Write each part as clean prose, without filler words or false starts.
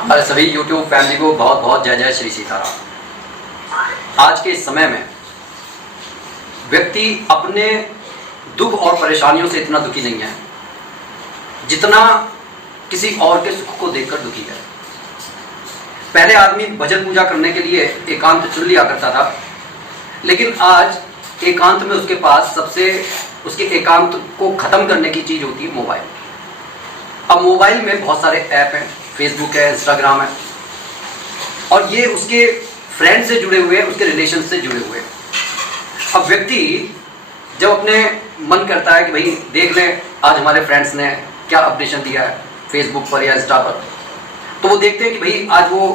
हमारे सभी YouTube family को बहुत बहुत जय जय श्री सीताराम। आज के इस समय में व्यक्ति अपने दुख और परेशानियों से इतना दुखी नहीं है जितना किसी और के सुख को देखकर दुखी है। पहले आदमी भजन पूजा करने के लिए एकांत चुन लिया करता था, लेकिन आज एकांत में उसके पास सबसे उसके एकांत को खत्म करने की चीज होती है मोबाइल। अब मोबाइल में बहुत सारे ऐप हैं, फेसबुक है, इंस्टाग्राम है, और ये उसके फ्रेंड से जुड़े हुए हैं, उसके रिलेशन से जुड़े हुए हैं। अब व्यक्ति जब अपने मन करता है कि भाई देख लें आज हमारे फ्रेंड्स ने क्या अपडेशन दिया है फेसबुक पर या इंस्टा पर, तो वो देखते हैं कि भाई आज वो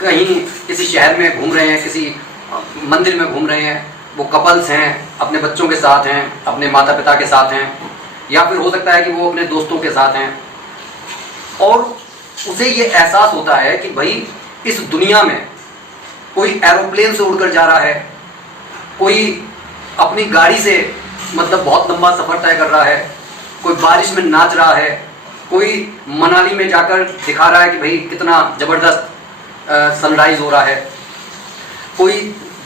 कहीं किसी शहर में घूम रहे हैं, किसी मंदिर में घूम रहे हैं, वो कपल्स हैं, अपने बच्चों के साथ हैं, अपने माता पिता के साथ हैं, या फिर हो सकता है कि वो अपने दोस्तों के साथ हैं। और उसे ये एहसास होता है कि भाई इस दुनिया में कोई एरोप्लेन से उड़कर जा रहा है, कोई अपनी गाड़ी से मतलब बहुत लंबा सफर तय कर रहा है, कोई बारिश में नाच रहा है, कोई मनाली में जाकर दिखा रहा है कि भाई कितना जबरदस्त सनराइज हो रहा है, कोई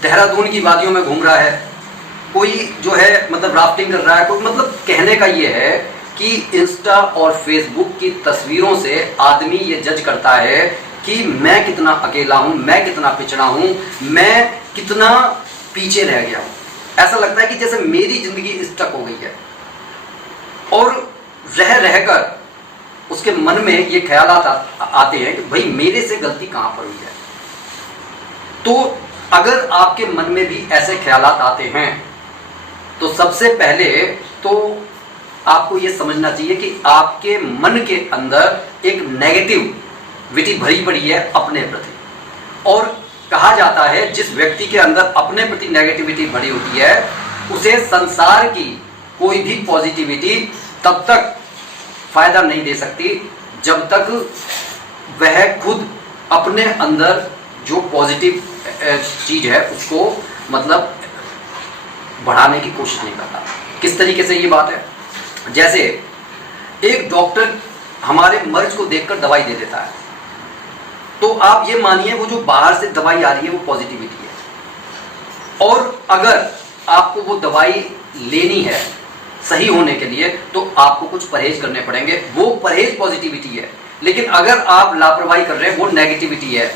देहरादून की वादियों में घूम रहा है, कोई जो है मतलब राफ्टिंग कर रहा है। कोई मतलब कहने का ये है कि इंस्टा और फेसबुक की तस्वीरों से आदमी ये जज करता है कि मैं कितना अकेला हूं, मैं कितना पिछड़ा हूं, मैं कितना पीछे रह गया हूं। ऐसा लगता है कि जैसे मेरी जिंदगी स्टक हो गई है, और रह रहकर उसके मन में ये ख्यालात आते हैं कि भाई मेरे से गलती कहां पर हुई है। तो अगर आपके मन में भी ऐसे ख्यालात आते हैं तो सबसे पहले तो आपको ये समझना चाहिए कि आपके मन के अंदर एक नेगेटिविटी भरी पड़ी है अपने प्रति। और कहा जाता है जिस व्यक्ति के अंदर अपने प्रति नेगेटिविटी भरी होती है उसे संसार की कोई भी पॉजिटिविटी तब तक फायदा नहीं दे सकती जब तक वह खुद अपने अंदर जो पॉजिटिव चीज है उसको मतलब बढ़ाने की कोशिश नहीं करता। किस तरीके से ये बात है, जैसे एक डॉक्टर हमारे मर्ज को देखकर दवाई दे देता है, तो आप ये मानिए वो जो बाहर से दवाई आ रही है वो पॉजिटिविटी है, और अगर आपको वो दवाई लेनी है सही होने के लिए तो आपको कुछ परहेज करने पड़ेंगे। वो परहेज पॉजिटिविटी है, लेकिन अगर आप लापरवाही कर रहे हैं वो नेगेटिविटी है।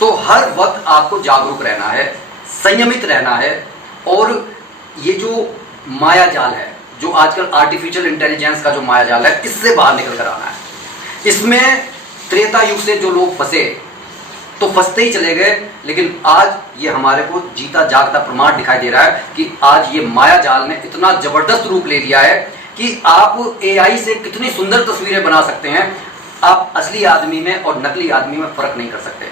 तो हर वक्त आपको जागरूक रहना है, संयमित रहना है, और ये जो माया जाल है, जो आजकल आर्टिफिशियल इंटेलिजेंस का जो माया जाल है, इससे बाहर निकल कर आना है। इसमें त्रेता युग से जो लोग फंसे तो फंसते ही चले गए, लेकिन आज ये हमारे को जीता जागता प्रमाण दिखाई दे रहा है कि आज ये माया जाल ने इतना जबरदस्त रूप ले लिया है कि आप एआई से कितनी सुंदर तस्वीरें बना सकते हैं, आप असली आदमी में और नकली आदमी में फर्क नहीं कर सकते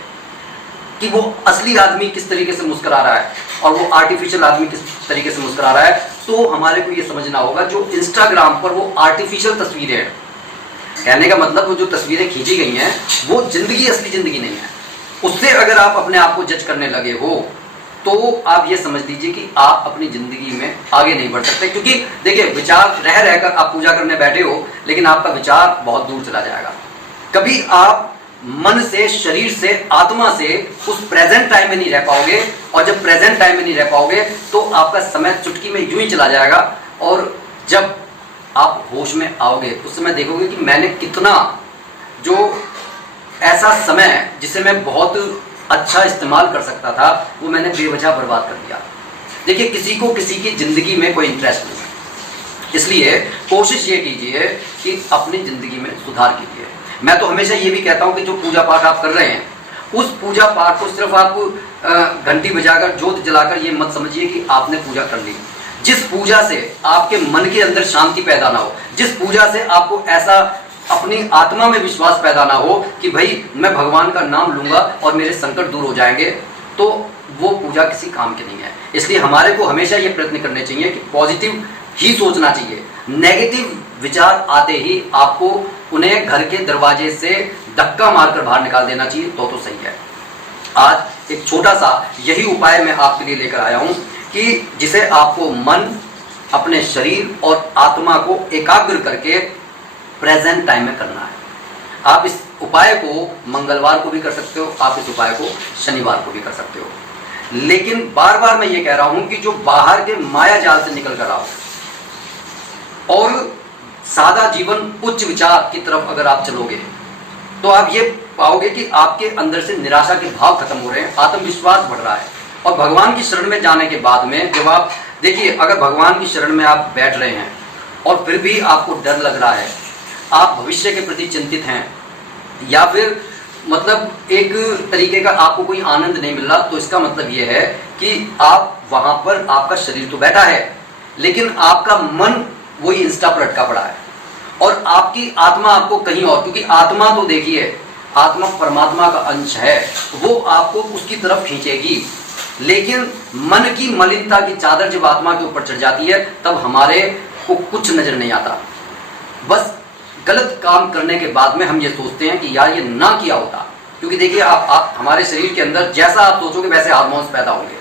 कि वो असली आदमी किस तरीके से मुस्कुरा रहा है और वो आर्टिफिशियल आदमी किस तरीके से मुस्कुरा रहा है। तो हमारे को ये समझना होगा जो इंस्टाग्राम पर वो आर्टिफिशियल तस्वीरें हैं, कहने का मतलब वो जो तस्वीरें खींची गई हैं वो जिंदगी असली जिंदगी नहीं है। उससे अगर आप अपने आप को जज करने लगे हो तो आप ये समझ लीजिए कि आप अपनी जिंदगी में आगे नहीं बढ़ सकते। क्योंकि देखिए विचार रह रहकर आप पूजा करने बैठे हो, लेकिन आपका विचार बहुत दूर चला जाएगा। कभी आप मन से, शरीर से, आत्मा से उस प्रेजेंट टाइम में नहीं रह पाओगे, और जब प्रेजेंट टाइम में नहीं रह पाओगे तो आपका समय चुटकी में यूं ही चला जाएगा। और जब आप होश में आओगे उस समय देखोगे कि मैंने कितना जो ऐसा समय जिसे मैं बहुत अच्छा इस्तेमाल कर सकता था वो मैंने बेवजह बर्बाद कर दिया। देखिए किसी को किसी की जिंदगी में कोई इंटरेस्ट नहीं है, इसलिए कोशिश ये कीजिए कि अपनी जिंदगी में सुधार कीजिए। मैं तो हमेशा ये भी कहता हूं कि जो पूजा पाठ आप कर रहे हैं उस पूजा पाठ को सिर्फ आप घंटी बजाकर, जोत जलाकर ये मत समझिए कि आपने पूजा कर ली। जिस पूजा से आपके मन के अंदर शांति पैदा ना हो, जिस पूजा से आपको ऐसा अपनी आत्मा में विश्वास पैदा ना हो कि भाई मैं भगवान का नाम लूंगा और मेरे संकट दूर हो जाएंगे, तो वो पूजा किसी काम की नहीं है। इसलिए हमारे को हमेशा ये प्रयत्न करने चाहिए कि पॉजिटिव ही सोचना चाहिए। नेगेटिव विचार आते ही आपको उन्हें घर के दरवाजे से धक्का मारकर बाहर निकाल देना चाहिए, तो सही है। आज एक छोटा सा यही उपाय मैं आपके लिए लेकर आया हूं कि जिसे आपको मन, अपने शरीर और आत्मा को एकाग्र करके प्रेजेंट टाइम में करना है। आप इस उपाय को मंगलवार को भी कर सकते हो, आप इस उपाय को शनिवार को भी कर सकते हो। लेकिन बार बार मैं ये कह रहा हूं कि जो बाहर के माया जाल से निकल कर आओ और सादा जीवन उच्च विचार की तरफ अगर आप चलोगे तो आप ये पाओगे कि आपके अंदर से निराशा के भाव खत्म हो रहे हैं, आत्मविश्वास बढ़ रहा है। और भगवान की शरण में जाने के बाद में जब आप देखिए, अगर भगवान की शरण में आप बैठ रहे हैं और फिर भी आपको डर लग रहा है, आप भविष्य के प्रति चिंतित हैं, या फिर मतलब एक तरीके का आपको कोई आनंद नहीं मिल रहा, तो इसका मतलब यह है कि आप वहां पर, आपका शरीर तो बैठा है लेकिन आपका मन वही इंस्टा पर अटका पड़ा है और आपकी आत्मा आपको कहीं और, क्योंकि आत्मा तो देखिए, आत्मा परमात्मा का अंश है, वो आपको उसकी तरफ खींचेगी। लेकिन मन की मलिनता की चादर जब आत्मा के ऊपर चढ़ जाती है तब हमारे को कुछ नजर नहीं आता। बस गलत काम करने के बाद में हम ये सोचते हैं कि यार ये ना किया होता, क्योंकि देखिए आप हमारे शरीर के अंदर जैसा आप सोचोगे वैसे हार्मोन्स पैदा होंगे,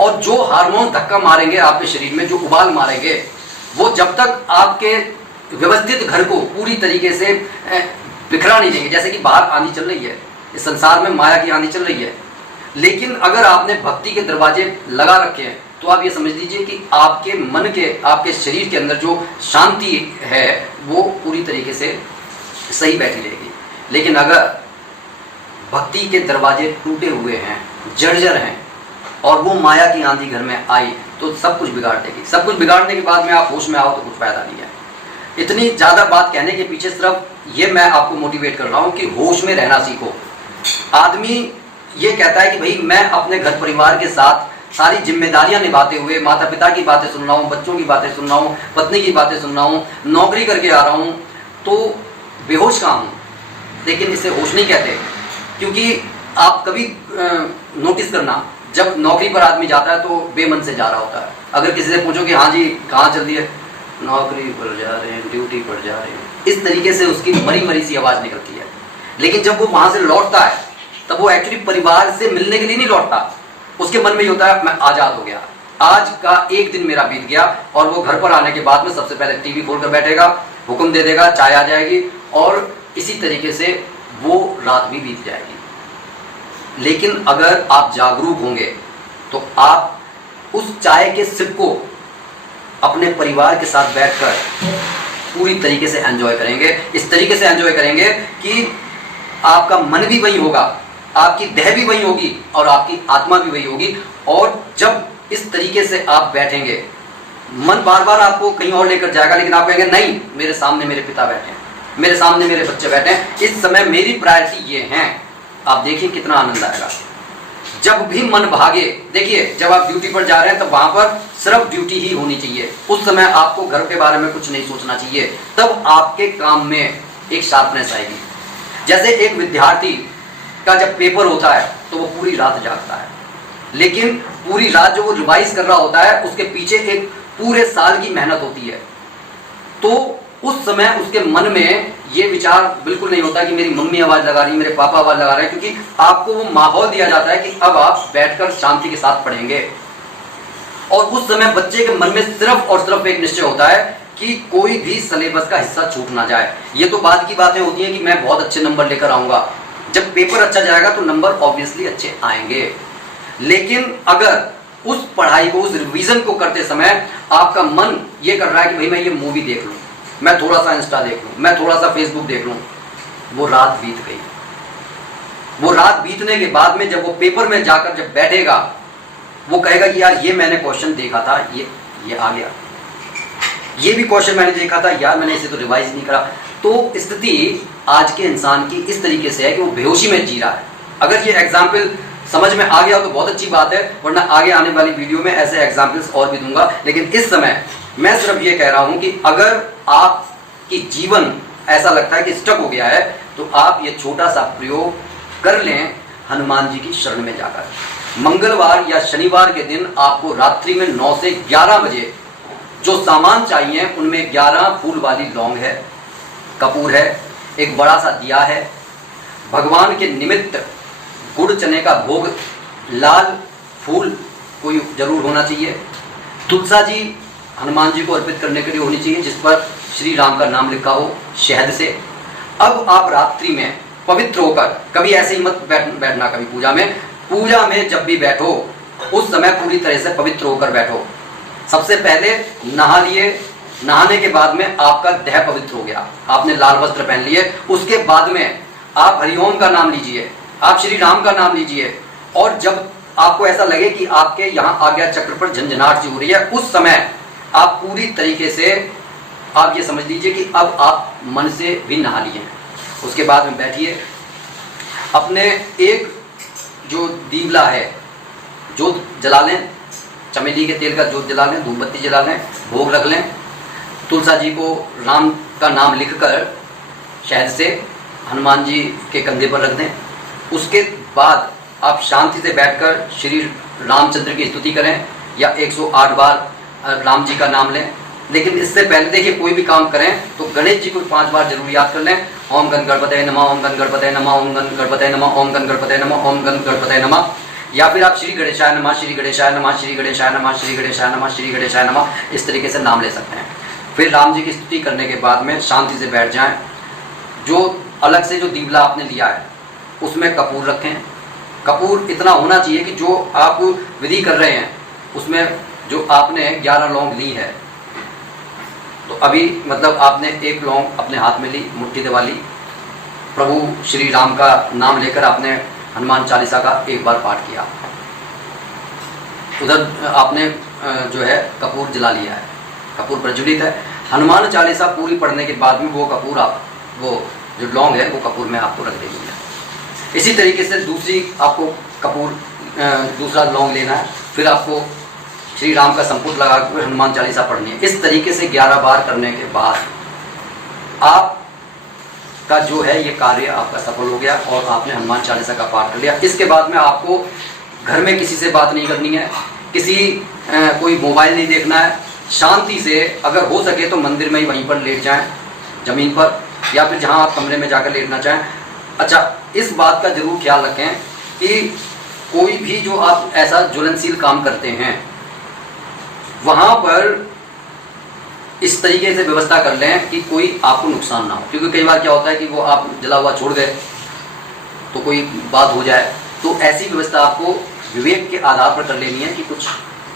और जो हार्मोन धक्का मारेंगे आपके शरीर में, जो उबाल मारेंगे, वो जब तक आपके व्यवस्थित घर को पूरी तरीके से बिखरा नहीं देंगे। जैसे कि बाहर आंधी चल रही है, इस संसार में माया की आंधी चल रही है, लेकिन अगर आपने भक्ति के दरवाजे लगा रखे हैं तो आप ये समझ लीजिए कि आपके मन के, आपके शरीर के अंदर जो शांति है वो पूरी तरीके से सही बैठी रहेगी। लेकिन अगर भक्ति के दरवाजे टूटे हुए हैं, जर्जर हैं, और वो माया की आंधी घर में आई तो सब कुछ बिगाड़ देगी। सब कुछ बिगाड़ने के बाद में आप होश में आओ तो कुछ फायदा नहीं है। इतनी ज़्यादा बात कहने के पीछे सिर्फ ये मैं आपको मोटिवेट कर रहा हूँ कि होश में रहना सीखो। आदमी ये कहता है कि भाई मैं अपने घर परिवार के साथ सारी जिम्मेदारियां निभाते हुए माता पिता की बातें सुन रहा हूँ, बच्चों की बातें सुन रहा हूँ, पत्नी की बातें सुन रहा हूँ, नौकरी करके आ रहा हूँ, तो बेहोश कहाँ हूँ। लेकिन इसे होश नहीं कहते, क्योंकि आप कभी नोटिस करना, जब नौकरी पर आदमी जाता है तो बेमन से जा रहा होता है। अगर किसी से पूछो कि हाँ जी कहाँ चल रही है, नौकरी पर जा रहे हैं, ड्यूटी पर जा रहे हैं, इस तरीके से उसकी मरी मरी सी आवाज़ निकलती है। लेकिन जब वो वहाँ से लौटता है तब वो एक्चुअली परिवार से मिलने के लिए नहीं लौटता, उसके मन में ये होता है मैं आज़ाद हो गया, आज का एक दिन मेरा बीत गया। और वो घर पर आने के बाद में सबसे पहले टीवी खोल कर बैठेगा, हुक्म दे देगा, चाय आ जाएगी, और इसी तरीके से वो रात भी बीत जाएगी। लेकिन अगर आप जागरूक होंगे तो आप उस चाय के सिप को अपने परिवार के साथ बैठकर पूरी तरीके से एंजॉय करेंगे। इस तरीके से एंजॉय करेंगे कि आपका मन भी वही होगा, आपकी देह भी वही होगी और आपकी आत्मा भी वही होगी। और जब इस तरीके से आप बैठेंगे, मन बार बार आपको कहीं और लेकर जाएगा, लेकिन आप कहेंगे नहीं, मेरे सामने मेरे पिता बैठे हैं, मेरे सामने मेरे बच्चे बैठे हैं, इस समय मेरी प्रायोरिटी ये हैं। आप देखिए कितना आनंद आएगा। जब भी मन भागे, देखिए जब आप ड्यूटी पर जा रहे हैं तब वहां पर सिर्फ ड्यूटी ही होनी चाहिए, उस समय आपको घर के बारे में कुछ नहीं सोचना चाहिए, तब आपके काम में एक शार्पनेस आएगी। जैसे एक विद्यार्थी का जब पेपर होता है तो वो पूरी रात जागता है, लेकिन पूरी रात जो वो रिवाइज कर रहा होता है उसके पीछे एक पूरे साल की मेहनत होती है। तो उस समय उसके मन में ये विचार बिल्कुल नहीं होता कि मेरी मम्मी आवाज लगा रही, मेरे पापा आवाज लगा रहे हैं, क्योंकि आपको वो माहौल दिया जाता है कि अब आप बैठकर शांति के साथ पढ़ेंगे। और उस समय बच्चे के मन में सिर्फ और सिर्फ एक निश्चय होता है कि कोई भी सिलेबस का हिस्सा छूट ना जाए। ये तो बाद की बातें होती हैं कि मैं बहुत अच्छे नंबर लेकर आऊंगा, जब पेपर अच्छा जाएगा तो नंबर ऑब्वियसली अच्छे आएंगे। लेकिन अगर उस पढ़ाई को, उस रिवीजन को करते समय आपका मन ये कर रहा है कि भाई मैं ये मूवी देख लूं, मैं थोड़ा सा इंस्टा देख लूं, मैं थोड़ा सा फेसबुक देख लूं, वो रात बीत गई। वो रात बीतने के बाद में जब वो पेपर में जाकर जब बैठेगा, वो कहेगा कि यार ये मैंने क्वेश्चन देखा था, ये आ गया, ये भी क्वेश्चन मैंने देखा था, यार मैंने इसे तो रिवाइज नहीं करा। तो स्थिति आज के इंसान की इस तरीके से है कि वो बेहोशी में जी रहा है। अगर ये एग्जाम्पल समझ में आ गया हो तो बहुत अच्छी बात है, वरना आगे आने वाली वीडियो में ऐसे एग्जाम्पल्स और भी दूंगा। लेकिन इस समय मैं सिर्फ ये कह रहा हूं कि अगर आपकी जीवन ऐसा लगता है कि स्टक हो गया है तो आप ये छोटा सा प्रयोग कर लें हनुमान जी की शरण में जाकर। मंगलवार या शनिवार के दिन आपको रात्रि में 9 से 11 बजे जो सामान चाहिए उनमें 11 फूल वाली लौंग है, कपूर है, एक बड़ा सा दिया है, भगवान के निमित्त गुड़ चने का भोग, लाल फूल कोई जरूर होना चाहिए, तुलसा जी हनुमान जी को अर्पित करने के लिए होनी चाहिए जिस पर श्री राम का नाम लिखा हो शहद से। अब आप रात्रि में पवित्र होकर, कभी ऐसे ही मत बैठना कभी पूजा में जब भी बैठो उस समय पूरी तरह से पवित्र होकर बैठो। सबसे पहले नहा लिए, नहाने के बाद में आपका देह पवित्र हो गया, आपने लाल वस्त्र पहन लिए, उसके बाद में आप हरिओम का नाम लीजिए, आप श्री राम का नाम लीजिए, और जब आपको ऐसा लगे कि आपके यहाँ आज्ञा चक्र पर झंझनाहट सी हो रही है, उस समय आप पूरी तरीके से आप ये समझ लीजिए कि अब आप मन से भी नहा लिए हैं। उसके बाद में बैठिए, अपने एक जो दीवला है जोत जला लें, चमेली के तेल का जोत जला लें, धूपबत्ती जला लें, भोग रख लें, तुलसा जी को राम का नाम लिखकर शहद से हनुमान जी के कंधे पर रख दें। उसके बाद आप शांति से बैठकर श्री रामचंद्र की स्तुति करें या 108 बार राम जी का नाम लें। लेकिन इससे पहले देखिए, कोई भी काम करें तो गणेश जी को 5 बार जरूर याद कर लें। ओम गण गणपतये नमः, ओम गण गणपतये नमः, ओम गण गणपतये नमः, ओम गण गणपतये नमः, ओम गण गणपतये नमः। या फिर आप श्री गणेशाय नमः, श्री गणेशाय नमः, श्री गणेशाय नमः, श्री गणेशाय नमः, श्री गणेशाय नमः, इस तरीके से नाम ले सकते हैं। फिर राम जी की स्तुति करने के बाद में शांति से बैठ जाएं। जो अलग से जो दीवला आपने लिया है उसमें कपूर रखें। कपूर इतना होना चाहिए कि जो आप विधि कर रहे हैं उसमें जो आपने 11 लौंग ली है, तो अभी मतलब आपने 1 लौंग अपने हाथ में ली, मुट्ठी दबा ली, प्रभु श्री राम का नाम लेकर आपने हनुमान चालीसा का 1 बार पाठ किया, उधर आपने जो है कपूर जला लिया है, कपूर प्रज्वलित है। हनुमान चालीसा पूरी पढ़ने के बाद में वो कपूर वो जो लौंग है वो कपूर में आपको रख देनी है। इसी तरीके से दूसरी आपको कपूर दूसरा लौंग लेना है, फिर आपको श्री राम का संपुट लगा कर हनुमान चालीसा पढ़नी है। इस तरीके से 11 बार करने के बाद आपका जो है ये कार्य आपका सफल हो गया और आपने हनुमान चालीसा का पाठ कर लिया। इसके बाद में आपको घर में किसी से बात नहीं करनी है, कोई मोबाइल नहीं देखना है, शांति से अगर हो सके तो मंदिर में ही वहीं पर लेट जाएं, जमीन पर, या फिर जहां आप कमरे में जाकर लेटना चाहें। अच्छा, इस बात का जरूर ख्याल रखें कि कोई भी जो आप ऐसा ज्वलनशील काम करते हैं वहां पर इस तरीके से व्यवस्था कर लें कि कोई आपको नुकसान ना हो, क्योंकि कई बार क्या होता है कि वो आप जला हुआ छोड़ गए तो कोई बात हो जाए, तो ऐसी व्यवस्था आपको विवेक के आधार पर कर लेनी है कि कुछ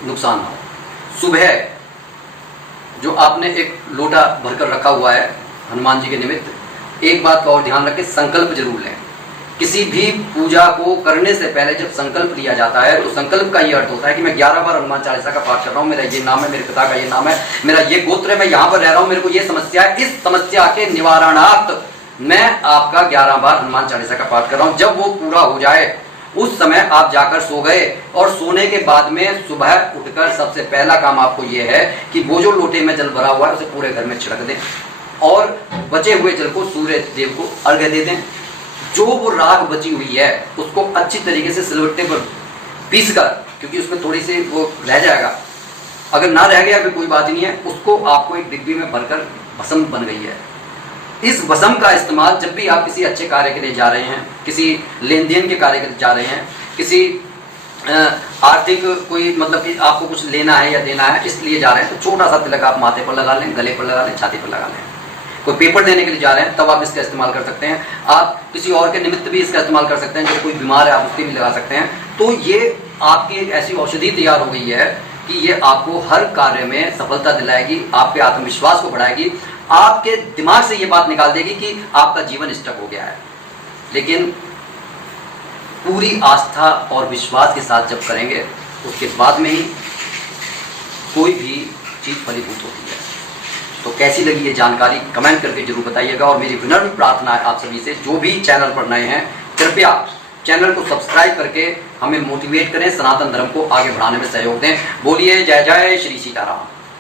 नुकसान ना हो। सुबह जो आपने एक लोटा भरकर रखा हुआ है हनुमान जी के निमित्त, एक बात का और ध्यान रखें, संकल्प जरूर लें। किसी भी पूजा को करने से पहले जब संकल्प लिया जाता है तो संकल्प का ये अर्थ होता है कि मैं 11 बार हनुमान चालीसा का पाठ कर रहा हूँ, मेरा ये नाम है, मेरे पिता का ये नाम है, मेरा ये गोत्र है, मैं यहाँ पर रह रहा हूँ, मेरे को ये समस्या है, इस समस्या के निवारणार्थ मैं आपका 11 बार हनुमान चालीसा का पाठ कर रहा हूँ। जब वो पूरा हो जाए उस समय आप जाकर सो गए, और सोने के बाद में सुबह उठकर सबसे पहला काम आपको ये है कि वो जो लोटे में जल भरा हुआ है उसे पूरे घर में छिड़क दें और बचे हुए जल को सूर्य देव को अर्घ्य दे दें। जो वो राख बची हुई है उसको अच्छी तरीके से सिलवट्टे पर पीस कर, क्योंकि उसमें थोड़ी सी वो रह जाएगा, अगर ना रह गया फिर कोई बात ही नहीं है, उसको आपको एक डिब्बी में भरकर भस्म बन गई है। इस भस्म का इस्तेमाल जब भी आप किसी अच्छे कार्य के लिए जा रहे हैं, किसी लेन देन के कार्य के लिए जा रहे हैं, किसी आर्थिक कोई मतलब कि आपको कुछ लेना है या देना है इसलिए जा रहे हैं, तो छोटा सा तिलक आप माथे पर लगा लें, गले पर लगा लें, छाती पर लगा लें। कोई पेपर देने के लिए जा रहे हैं तब आप इसका इस्तेमाल कर सकते हैं। आप किसी और के निमित्त भी इसका इस्तेमाल कर सकते हैं, जो कोई बीमार है आप उसके भी लगा सकते हैं। तो ये आपकी एक ऐसी औषधि तैयार हो गई है कि ये आपको हर कार्य में सफलता दिलाएगी, आपके आत्मविश्वास को बढ़ाएगी, आपके दिमाग से ये बात निकाल देगी कि आपका जीवन स्टक हो गया है। लेकिन पूरी आस्था और विश्वास के साथ जब करेंगे उसके बाद में ही कोई भी चीज़ फलीभूत होती है। तो कैसी लगी ये जानकारी कमेंट करके जरूर बताइएगा। और मेरी विनम्र प्रार्थना है आप सभी से, जो भी चैनल पर नए हैं कृपया चैनल को सब्सक्राइब करके हमें मोटिवेट करें, सनातन धर्म को आगे बढ़ाने में सहयोग दें। बोलिए जय जय श्री सीताराम।